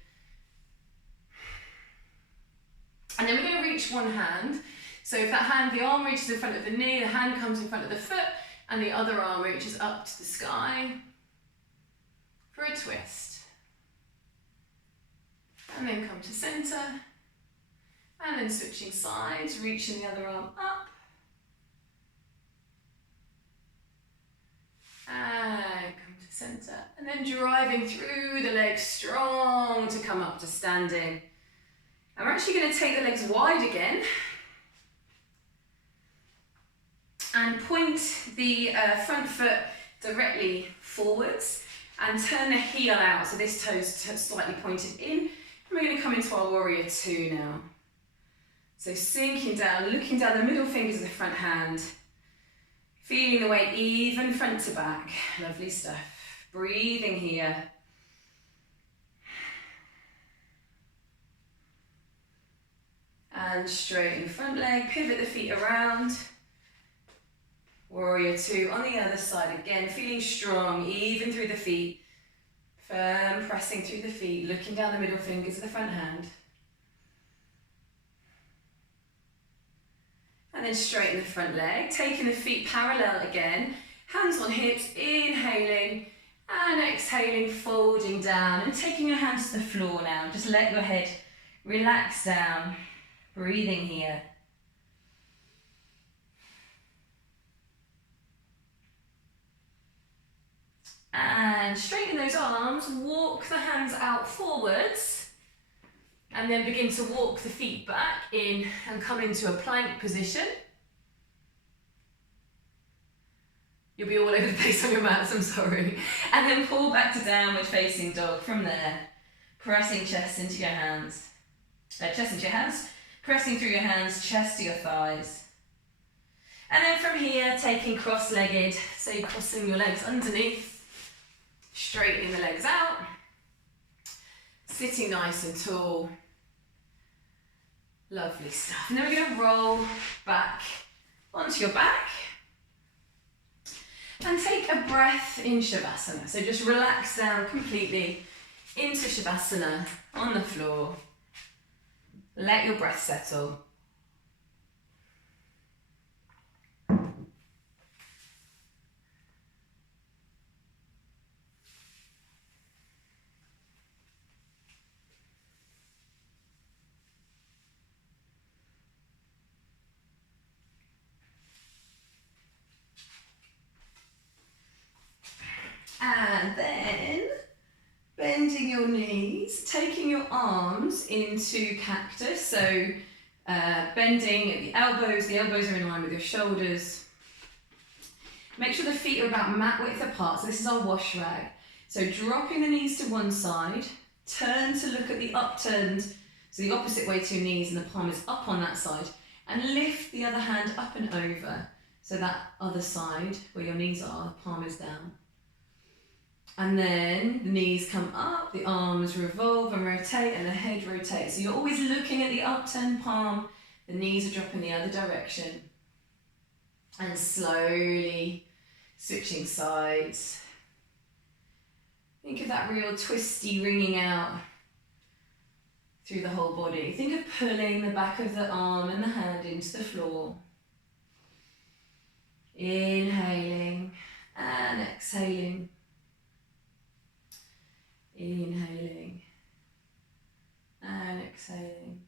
And then we're going to reach one hand. So if that hand, the arm reaches in front of the knee, the hand comes in front of the foot, and the other arm reaches up to the sky for a twist. And then come to centre. And then switching sides, reaching the other arm up. And come to centre. And then driving through the legs strong to come up to standing. And we're actually going to take the legs wide again. And point the front foot directly forwards and turn the heel out. So this toe's slightly pointed in. And we're going to come into our warrior two now. So sinking down, looking down the middle fingers of the front hand. Feeling the weight even front to back. Lovely stuff. Breathing here. And straighten front leg, pivot the feet around. Warrior two on the other side again, feeling strong, even through the feet. Firm, pressing through the feet, looking down the middle fingers of the front hand. And then straighten the front leg, taking the feet parallel again. Hands on hips, inhaling and exhaling, folding down and taking your hands to the floor now. Just let your head relax down, breathing here. And straighten those arms, walk the hands out forwards, and then begin to walk the feet back in and come into a plank position. You'll be all over the place on your mats, I'm sorry. And then pull back to downward facing dog from there, pressing chest into your hands. Chest into your hands, pressing through your hands, chest to your thighs. And then from here, taking cross-legged, so you're crossing your legs underneath, straightening the legs out. Sitting nice and tall. Lovely stuff. And then we're going to roll back onto your back. And take a breath in Shavasana. So just relax down completely into Shavasana on the floor. Let your breath settle. And then bending your knees, taking your arms into cactus. So bending at the elbows are in line with your shoulders. Make sure the feet are about mat width apart. So this is our wash rag. So dropping the knees to one side, turn to look at the upturned, so the opposite way to your knees, and the palm is up on that side. And lift the other hand up and over. So that other side where your knees are, the palm is down. And then the knees come up, the arms revolve and rotate, and the head rotates. So you're always looking at the upturned palm, the knees are dropping the other direction. And slowly switching sides. Think of that real twisty ringing out through the whole body. Think of pulling the back of the arm and the hand into the floor. Inhaling and exhaling. Inhaling and exhaling.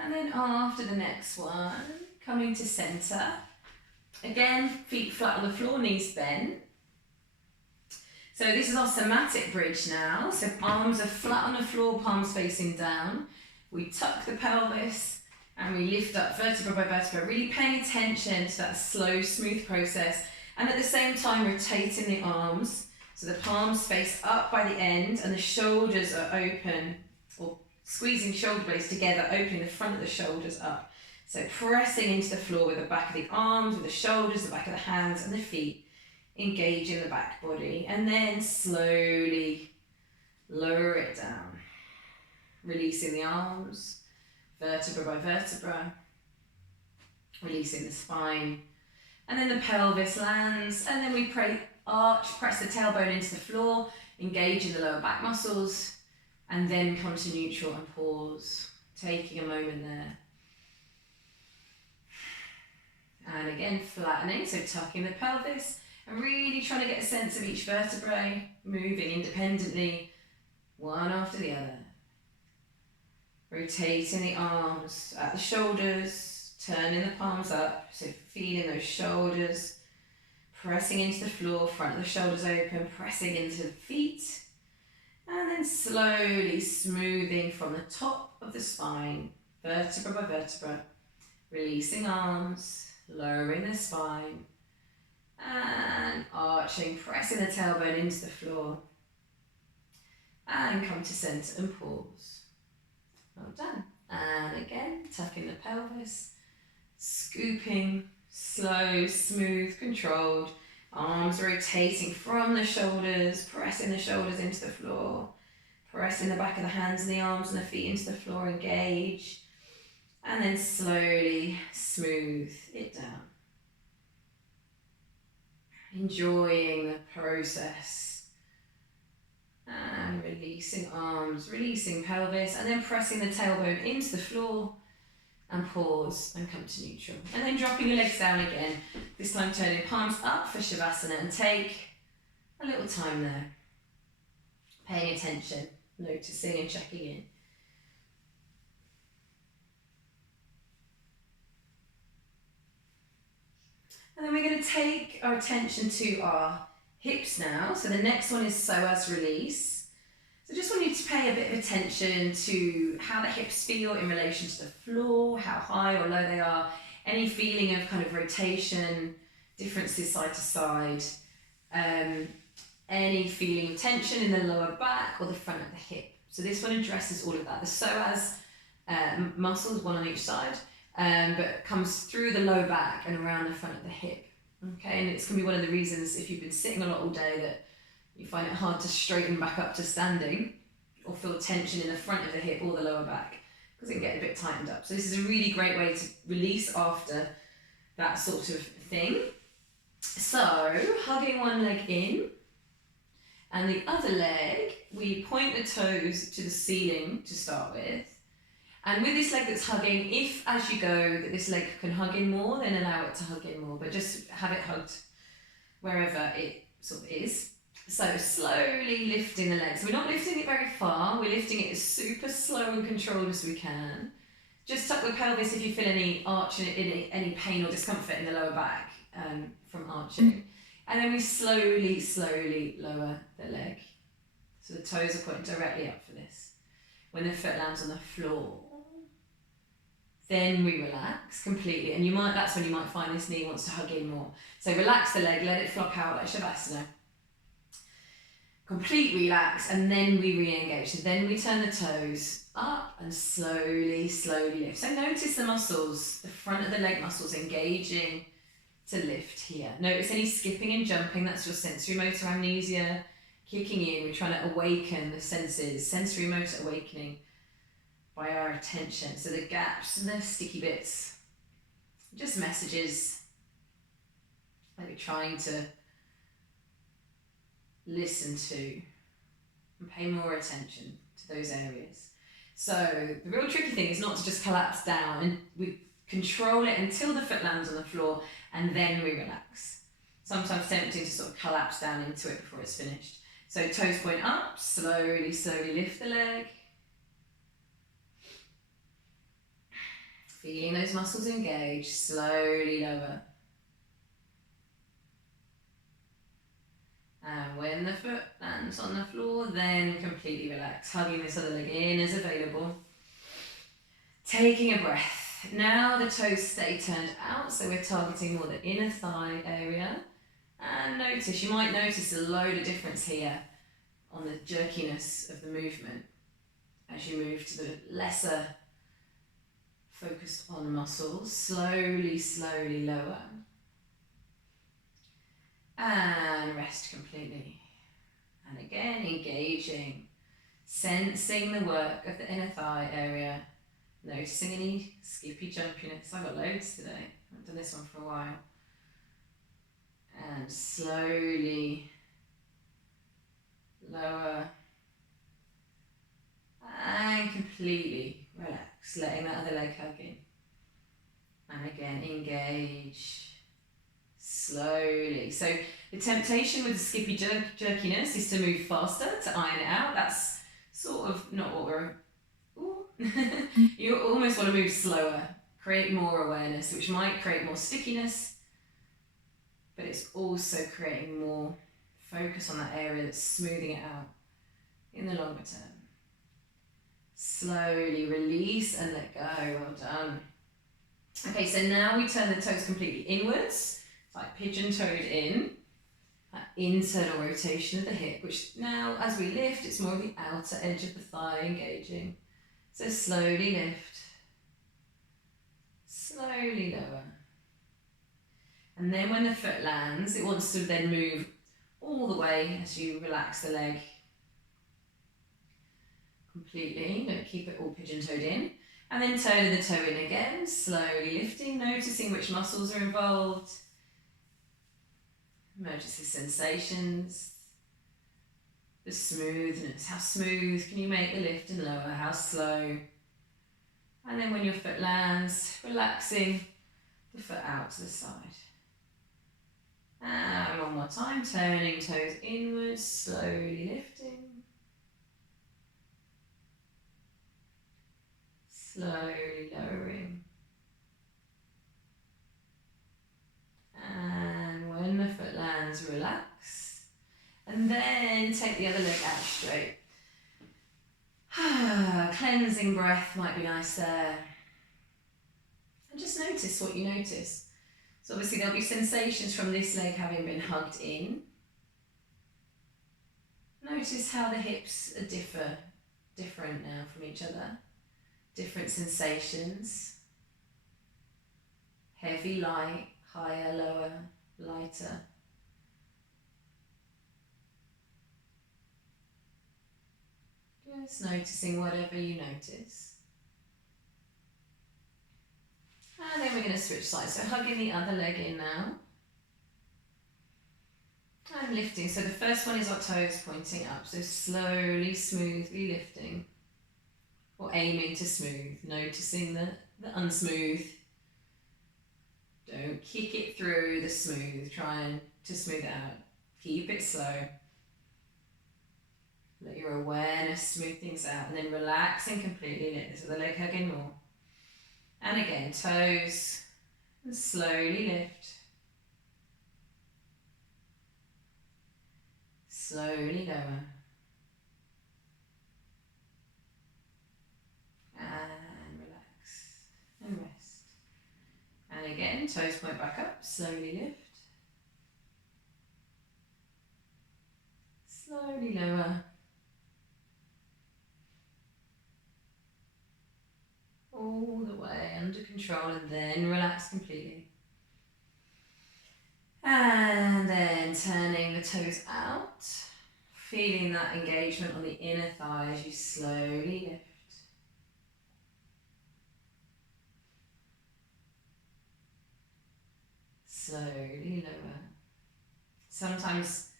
And then after the next one, coming to center. Again, feet flat on the floor, knees bent. So this is our somatic bridge now. So arms are flat on the floor, palms facing down. We tuck the pelvis and we lift up vertebra by vertebra, really paying attention to that slow, smooth process. And at the same time, rotating the arms. So the palms face up by the end and the shoulders are open, or squeezing shoulder blades together, opening the front of the shoulders up. So pressing into the floor with the back of the arms, with the shoulders, the back of the hands and the feet, engaging the back body. And then slowly lower it down. Releasing the arms, vertebra by vertebra. Releasing the spine. And then the pelvis lands. And then we arch, press the tailbone into the floor, engaging the lower back muscles. And then come to neutral and pause, taking a moment there. And again, flattening, so tucking the pelvis and really trying to get a sense of each vertebrae, moving independently, one after the other. Rotating the arms at the shoulders, turning the palms up, so feeling those shoulders, pressing into the floor, front of the shoulders open, pressing into the feet. And then slowly smoothing from the top of the spine, vertebra by vertebra, releasing arms, lowering the spine, and arching, pressing the tailbone into the floor. And come to center and pause. Well done. And again, tucking the pelvis, scooping, slow, smooth, controlled. Arms rotating from the shoulders, pressing the shoulders into the floor, pressing the back of the hands and the arms and the feet into the floor, engage, and then slowly smooth it down. Enjoying the process. And releasing arms, releasing pelvis, and then pressing the tailbone into the floor. And pause and come to neutral. And then dropping your legs down again. This time turning palms up for Shavasana and take a little time there. Paying attention, noticing and checking in. And then we're going to take our attention to our hips now. So the next one is psoas release. So just want you to pay a bit of attention to how the hips feel in relation to the floor, how high or low they are, any feeling of kind of rotation, differences side to side. any feeling of tension in the lower back or the front of the hip. So this one addresses all of that. The psoas muscles, one on each side, but comes through the low back and around the front of the hip. Okay, and it's going to be one of the reasons if you've been sitting a lot all day that you find it hard to straighten back up to standing or feel tension in the front of the hip or the lower back because it can get a bit tightened up. So this is a really great way to release after that sort of thing. So hugging one leg in and the other leg, we point the toes to the ceiling to start with. And with this leg that's hugging, if as you go that this leg can hug in more, then allow it to hug in more, but just have it hugged wherever it sort of is. So slowly lifting the leg. So we're not lifting it very far, we're lifting it as super slow and controlled as we can. Just tuck the pelvis if you feel any arch, any pain or discomfort in the lower back from arching. And then we slowly, slowly lower the leg. So the toes are pointing directly up for this. When the foot lands on the floor, then we relax completely, and that's when you might find this knee wants to hug in more. So relax the leg, let it flop out like Shavasana. Complete relax, and then we re-engage. So then we turn the toes up and slowly, slowly lift. So notice the muscles, the front of the leg muscles engaging to lift here. Notice any skipping and jumping, that's your sensory motor amnesia kicking in. We're trying to awaken the senses, sensory motor awakening by our attention. So the gaps and the sticky bits, just messages that we're trying to listen to and pay more attention to those areas. So the real tricky thing is not to just collapse down, and we control it until the foot lands on the floor and then we relax. Sometimes tempting to sort of collapse down into it before it's finished. So toes point up, slowly, slowly lift the leg. Feeling those muscles engage, slowly lower. And when the foot lands on the floor, then completely relax, hugging this other leg in as available. Taking a breath. Now the toes stay turned out, so we're targeting more the inner thigh area. And notice, you might notice a load of difference here on the jerkiness of the movement as you move to the lesser focus on muscles. Slowly, slowly lower. And rest completely. And again, engaging, sensing the work of the inner thigh area, noticing any skippy jumpiness. I've got loads today. I haven't done this one for a while. And slowly lower and completely relax, letting that other leg hug in. And again, engage slowly. So the temptation with the skippy jerkiness is to move faster, to iron it out. That's sort of not what we're... You almost want to move slower, create more awareness, which might create more stickiness, but it's also creating more focus on that area that's smoothing it out in the longer term. Slowly release and let go. Well done. Okay, so now we turn the toes completely inwards, like pigeon-toed in. That internal rotation of the hip, which now, as we lift, it's more of the outer edge of the thigh engaging. So slowly lift, slowly lower. And then when the foot lands, it wants to then move all the way as you relax the leg completely. Don't keep it all pigeon-toed in. And then turning the toe in again, slowly lifting, noticing which muscles are involved. Notice the sensations, the smoothness. How smooth can you make the lift and lower? How slow? And then when your foot lands, relaxing the foot out to the side. And one more time, turning toes inwards, slowly lifting. Slowly lowering. And when the foot lands, relax. And then take the other leg out straight. Cleansing breath might be nice there. And just notice what you notice. So obviously there'll be sensations from this leg having been hugged in. Notice how the hips are different now from each other. Different sensations. Heavy, light, higher, lower, lighter. Just noticing whatever you notice. And then we're going to switch sides. So hugging the other leg in now. And lifting. So the first one is our toes pointing up. So slowly, smoothly lifting. Or aiming to smooth. Noticing the unsmooth. Don't kick it through the smooth. Trying to smooth it out. Keep it slow. Let your awareness smooth things out. And then relaxing completely. Let this other leg hug in more. And again, toes. And slowly lift. Slowly lower. And relax. And rest. And again, toes point back up. Slowly lift. Slowly lower. All the way under control, and then relax completely. And then turning the toes out. Feeling that engagement on the inner thigh as you slowly lift. Slowly lower. Sometimes,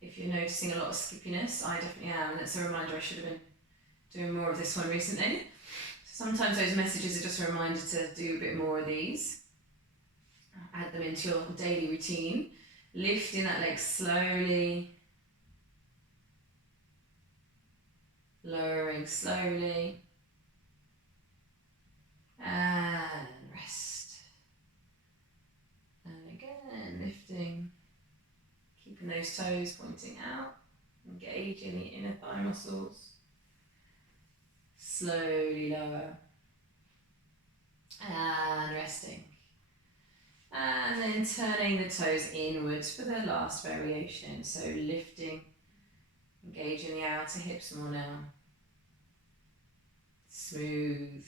if you're noticing a lot of skippiness, I definitely am. That's a reminder I should have been doing more of this one recently. Sometimes those messages are just a reminder to do a bit more of these. Add them into your daily routine. Lifting that leg slowly. Lowering slowly. And rest. And again, lifting. Keeping those toes pointing out. Engaging the inner thigh muscles. Slowly lower. And resting. And then turning the toes inwards for the last variation. So lifting, engaging the outer hips more now. Smooth.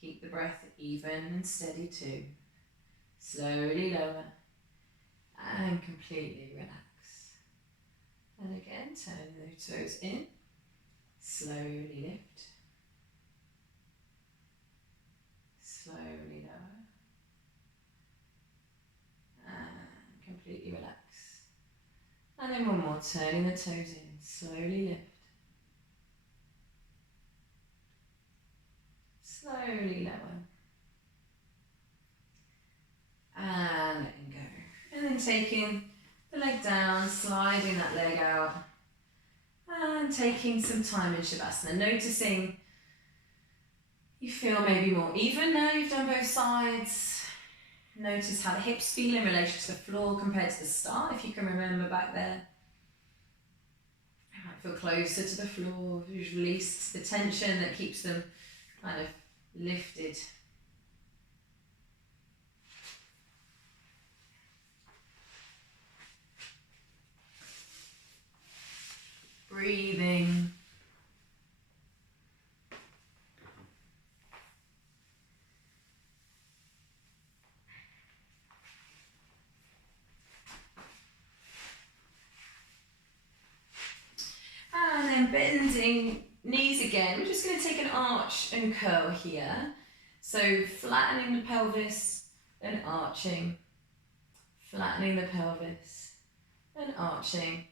Keep the breath even and steady too. Slowly lower. And completely relax. And again, turning those toes in. Slowly lift. Slowly lower. And completely relax. And then one more, turning the toes in. Slowly lift. Slowly lower. And letting go. And then taking the leg down, sliding that leg out. And taking some time in Shavasana. Noticing you feel maybe more even now you've done both sides. Notice how the hips feel in relation to the floor compared to the start, if you can remember back there. You might feel closer to the floor. You've released the tension that keeps them kind of lifted. Breathing. And then bending knees again. We're just going to take an arch and curl here. So flattening the pelvis and arching. Flattening the pelvis and arching.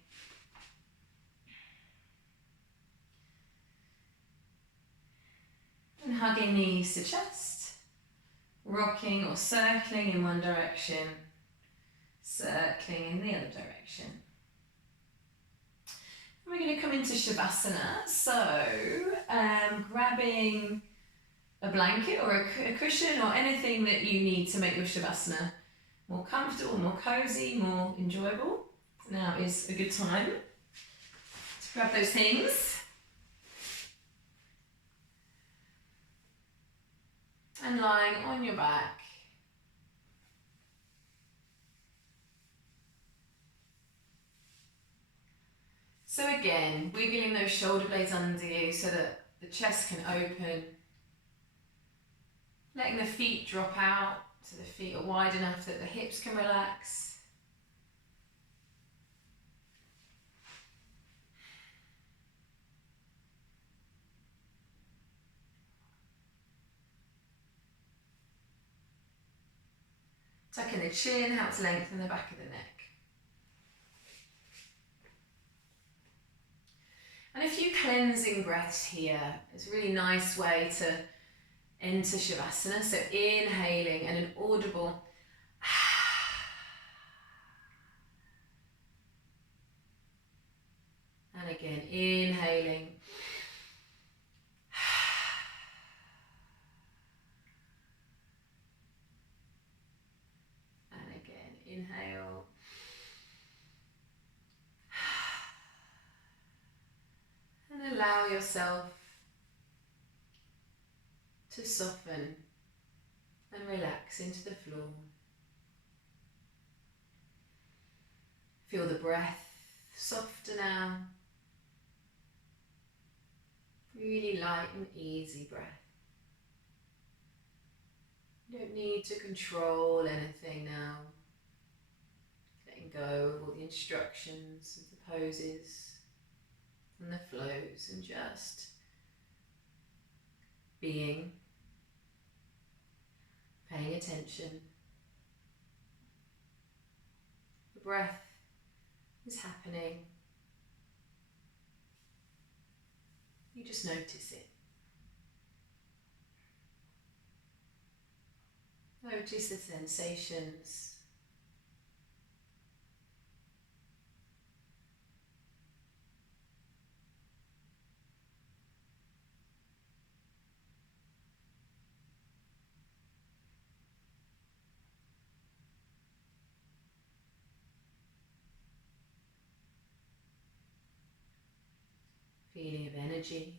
And hugging knees to chest. Rocking or circling in one direction. Circling in the other direction. And we're going to come into Shavasana. So grabbing a blanket or a cushion or anything that you need to make your Shavasana more comfortable, more cozy, more enjoyable. Now is a good time to grab those things. And lying on your back. So again, wiggling those shoulder blades under you so that the chest can open. Letting the feet drop out so the feet are wide enough that the hips can relax. Tucking the chin, helps lengthen the back of the neck. And a few cleansing breaths here. It's a really nice way to enter Shavasana. So inhaling and an audible and again inhaling and again inhale and allow yourself to soften and relax into the floor. Feel the breath softer now. Really light and easy breath. You don't need to control anything now. Letting go of all the instructions of the poses and the flows and just being, paying attention. The breath is happening. You just notice it. Notice the sensations. Feeling of energy.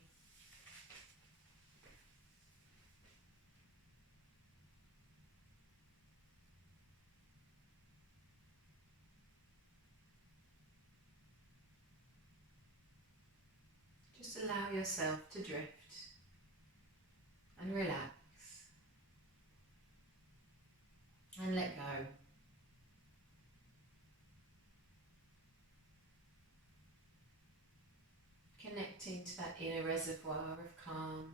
Just allow yourself to drift and relax and let go. Connecting to that inner reservoir of calm,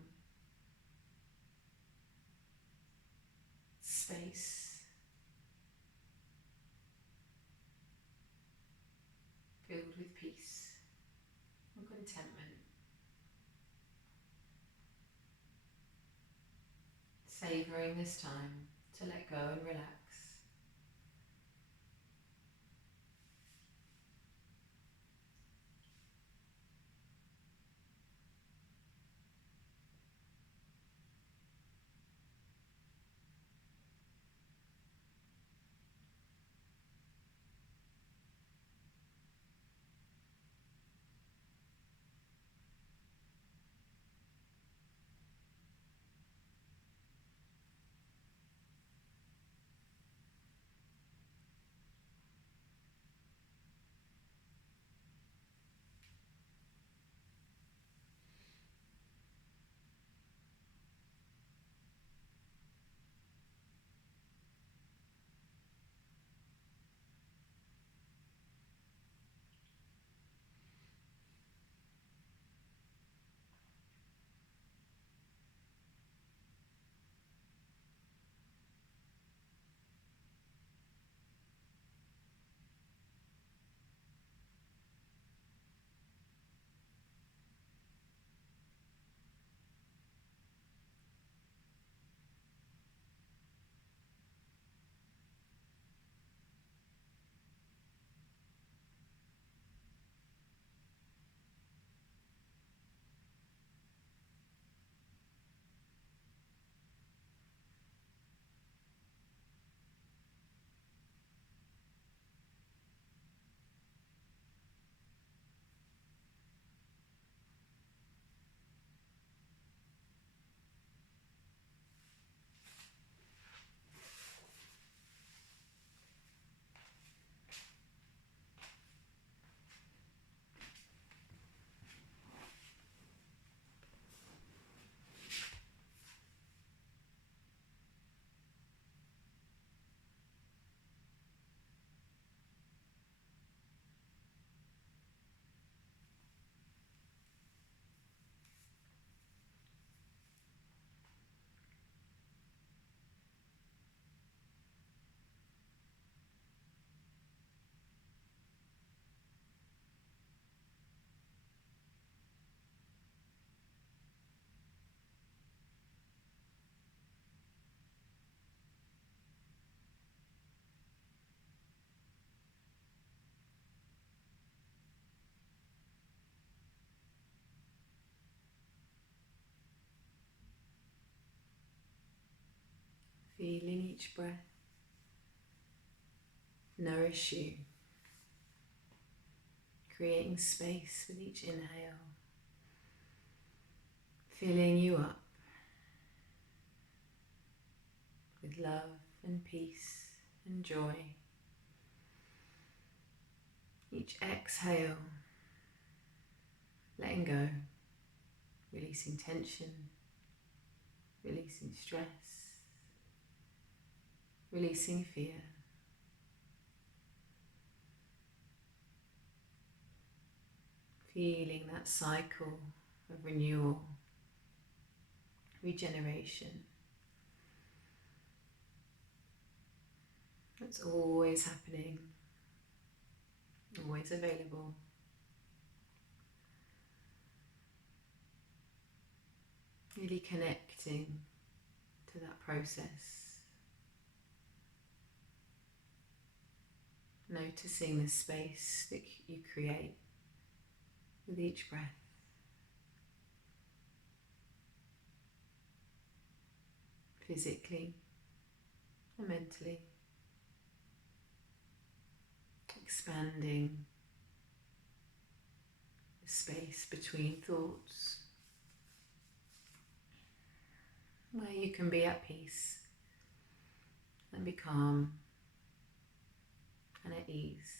space, filled with peace and contentment. Savouring this time to let go and relax. Feeling each breath nourish you, creating space with each inhale, filling you up with love and peace and joy. Each exhale, letting go, releasing tension, releasing stress, releasing fear. Feeling that cycle of renewal, regeneration. That's always happening, always available. Really connecting to that process. Noticing the space that you create with each breath. Physically and mentally. Expanding the space between thoughts, where you can be at peace and be calm and at ease.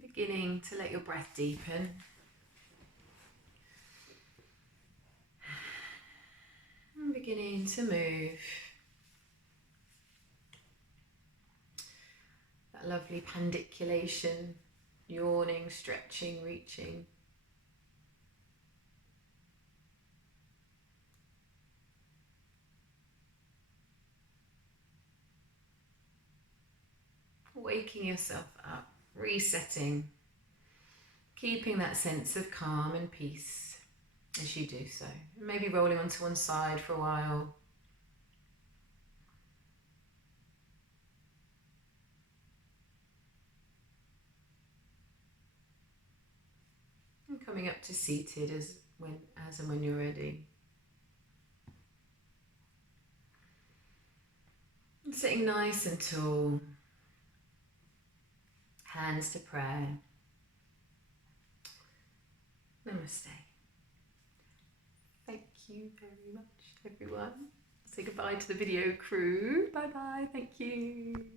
Beginning to let your breath deepen. And beginning to move. That lovely pandiculation, yawning, stretching, reaching. Waking yourself up, resetting, keeping that sense of calm and peace as you do so. Maybe rolling onto one side for a while. And coming up to seated as and when you're ready. And sitting nice and tall. Hands to prayer. Namaste. Thank you very much, everyone. Say goodbye to the video crew. Bye bye. Thank you.